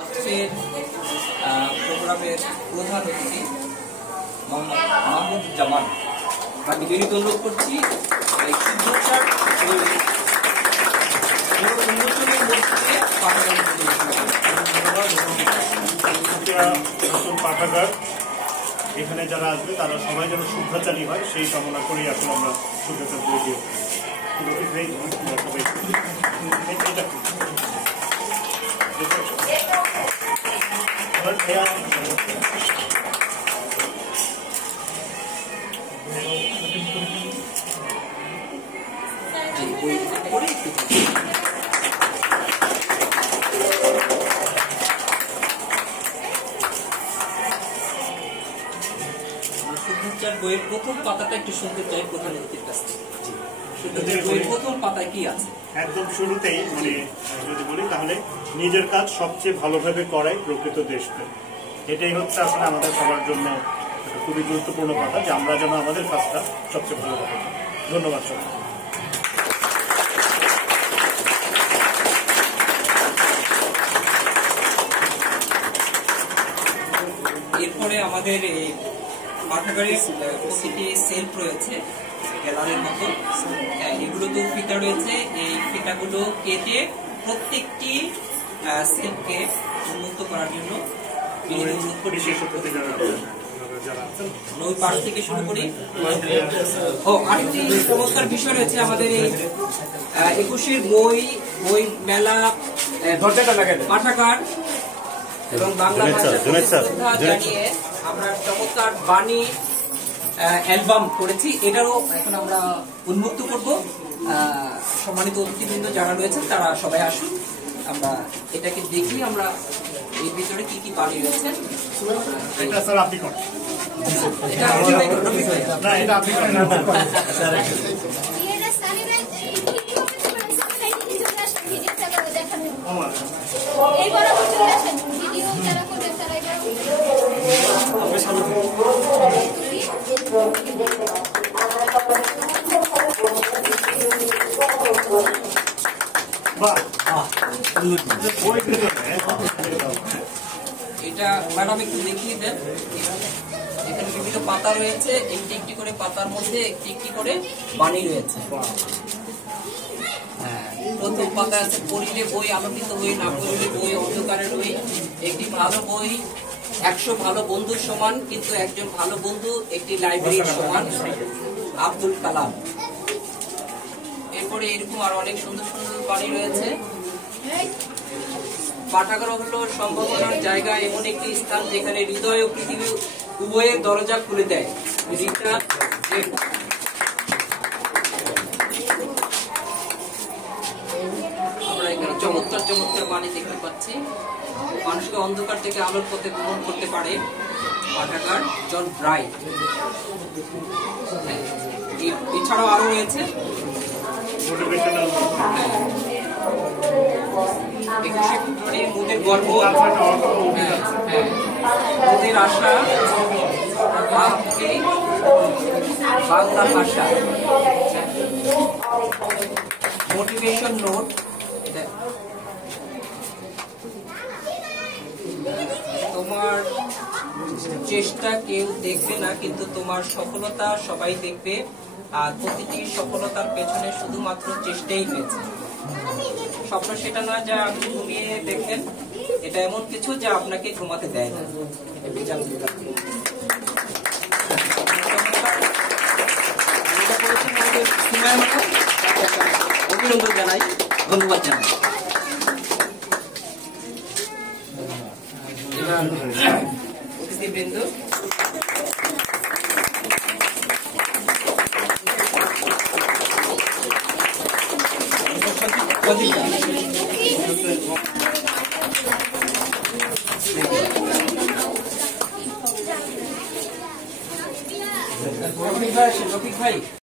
আজকের প্রোগ্রামের প্রধান অতিথি মাহমুদুজ্জামান, আমি বিনীত অনুরোধ করছি পাঠাগার এখানে যারা আসবে তারা সবাই যেন শুদ্ধাচারী হয় সেই কামনা করেই আসলে আমরা শুদ্ধাচার বই দিয়ে বইয়ের প্রথম পাতাটা একটু শুনতে চাই প্রধান অতিথির কাছ থেকে। বইয়ের প্রথম পাতায় কি আছে? একদম শুরুতেই মানে যদি বলি তাহলে নিজের কাজ সবচেয়ে ভালোভাবে করাই প্রকৃত দেশপ্রেম। এটাই হচ্ছে আসলে আমাদের সবার জন্য একটা খুবই গুরুত্বপূর্ণ কথা, যে আমরা যেন আমাদের কাজটা সবচেয়ে ভালোভাবে করি। ধন্যবাদ সবাই। এরপরে আমাদের পাঠাগারের প্রতিটি সেলফ রয়েছে গ্যালারির মতো, এগুলোতেও ফিতা রয়েছে। এই ফিতাগুলো কেটে প্রত্যেকটি সেলফকে উন্মুক্ত করার জন্য পাশ থেকে শুরু করি। আরেকটি চমৎকার বিষয় রয়েছে আমাদের এই 21-এর বই মেলা পাঠাগার এবং বাংলা ভাষা জানিয়ে আমরা চমৎকার বাণী অ্যালবাম করেছি। এটারও এখন আমরা উন্মুক্ত করব। সম্মানিত অতিথিবৃন্দ যারা রয়েছেন তারা সবাই আসুন, আমরা এটাকে দেখি আমরা এর ভিতরে কি কি বাণী রয়েছে। এটা স্যার আপনি করেন। এটা ম্যাডাম একটু দেখিয়ে দেন। এখানে বিভিন্ন পাতা রয়েছে, একটি একটি করে পাতার মধ্যে একটি একটি করে বাণী রয়েছে। প্রথম পাতা আছে পড়িলে বই আলোকিত বই, না পড়িলে বই অন্ধকারের বই। একটি ভালো বই 100 ভালো বন্ধুর সমান, কিন্তু একজন ভালো বন্ধু একটি লাইব্রেরির সমান, আব্দুল কালাম। এরপরে এরকম আরো অনেক সুন্দর সুন্দর বাণী রয়েছে। পাঠাগার হলো সম্ভাবনার জায়গা, এমন একটি স্থান যেখানে হৃদয় ও পৃথিবী উভয়ের দরজা খুলে দেয়। আমরা এখানে চমৎকার চমৎকার বাণী দেখতে পাচ্ছি। মানুষকে অন্ধকার থেকে আলোর পথে ভ্রমণ করতে পারে পাঠাগার, জন ব্রাইট। এছাড়াও আরো রয়েছে মুদের গর্ব, মুদের আশা, বাংলা ভাষা, মোটিভেশন নোট। তোমার চেষ্টা কেউ দেখবে না, কিন্তু তোমার সফলতা সবাই দেখবে। আর প্রতিটি সফলতার পেছনে শুধুমাত্র চেষ্টাই পেয়েছে। স্বপ্ন সেটা না যা আপনি ঘুমিয়ে দেখেন, এটা এমন কিছু যা আপনাকে ঘুমাতে দেয় না। অভিনন্দন জানাই, ধন্যবাদ জানাই। অতিথিবৃন্দ, রফিক ভাই